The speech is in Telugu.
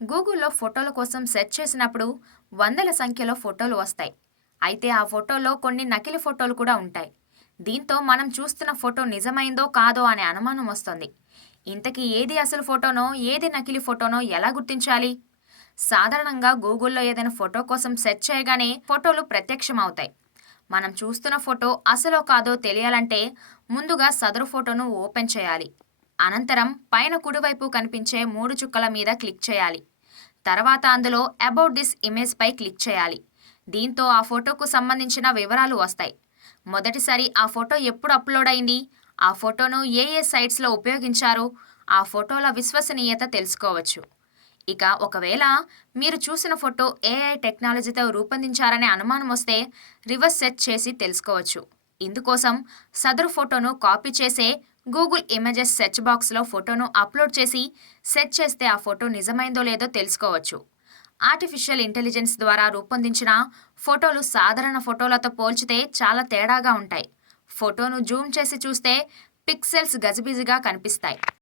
గూగుల్‌లో ఫోటోల కోసం సెర్చ్ చేసినప్పుడు వందల సంఖ్యలో ఫోటోలు వస్తాయి. అయితే ఆ ఫోటోల్లో కొన్ని నకిలీ ఫోటోలు కూడా ఉంటాయి. దీంతో మనం చూస్తున్న ఫోటో నిజమైందో కాదో అనే అనుమానం వస్తుంది. ఇంతకీ ఏది అసలు ఫోటోనో, ఏది నకిలీ ఫోటోనో ఎలా గుర్తించాలి? సాధారణంగా గూగుల్‌లో ఏదైనా ఫోటో కోసం సెర్చ్ చేయగానే ఫోటోలు ప్రత్యక్షమవుతాయి. మనం చూస్తున్న ఫోటో అసలో కాదో తెలియాలంటే ముందుగా సదరు ఫోటోను ఓపెన్ చేయాలి. అనంతరం పైన కుడివైపు కనిపించే 3 చుక్కల మీద క్లిక్ చేయాలి. తర్వాత అందులో అబౌట్ దిస్ ఇమేజ్ పై క్లిక్ చేయాలి. దీంతో ఆ ఫోటోకు సంబంధించిన వివరాలు వస్తాయి. మొదటిసారి ఆ ఫోటో ఎప్పుడు అప్లోడ్ అయింది, ఆ ఫోటోను ఏ సైట్స్లో ఉపయోగించారు, ఆ ఫోటోల విశ్వసనీయత తెలుసుకోవచ్చు. ఇక ఒకవేళ మీరు చూసిన ఫోటో ఏఐ టెక్నాలజీతో రూపొందించారనే అనుమానం వస్తే రివర్స్ సెర్చ్ చేసి తెలుసుకోవచ్చు. ఇందుకోసం సదరు ఫోటోను కాపీ చేసే గూగుల్ ఇమేజెస్ సెర్చ్ బాక్స్లో ఫోటోను అప్లోడ్ చేసి సెర్చ్ చేస్తే ఆ ఫోటో నిజమైందో లేదో తెలుసుకోవచ్చు. ఆర్టిఫిషియల్ ఇంటెలిజెన్స్ ద్వారా రూపొందించిన ఫోటోలు సాధారణ ఫోటోలతో పోల్చితే చాలా తేడాగా ఉంటాయి. ఫోటోను జూమ్ చేసి చూస్తే పిక్సెల్స్ గజిబిజిగా కనిపిస్తాయి.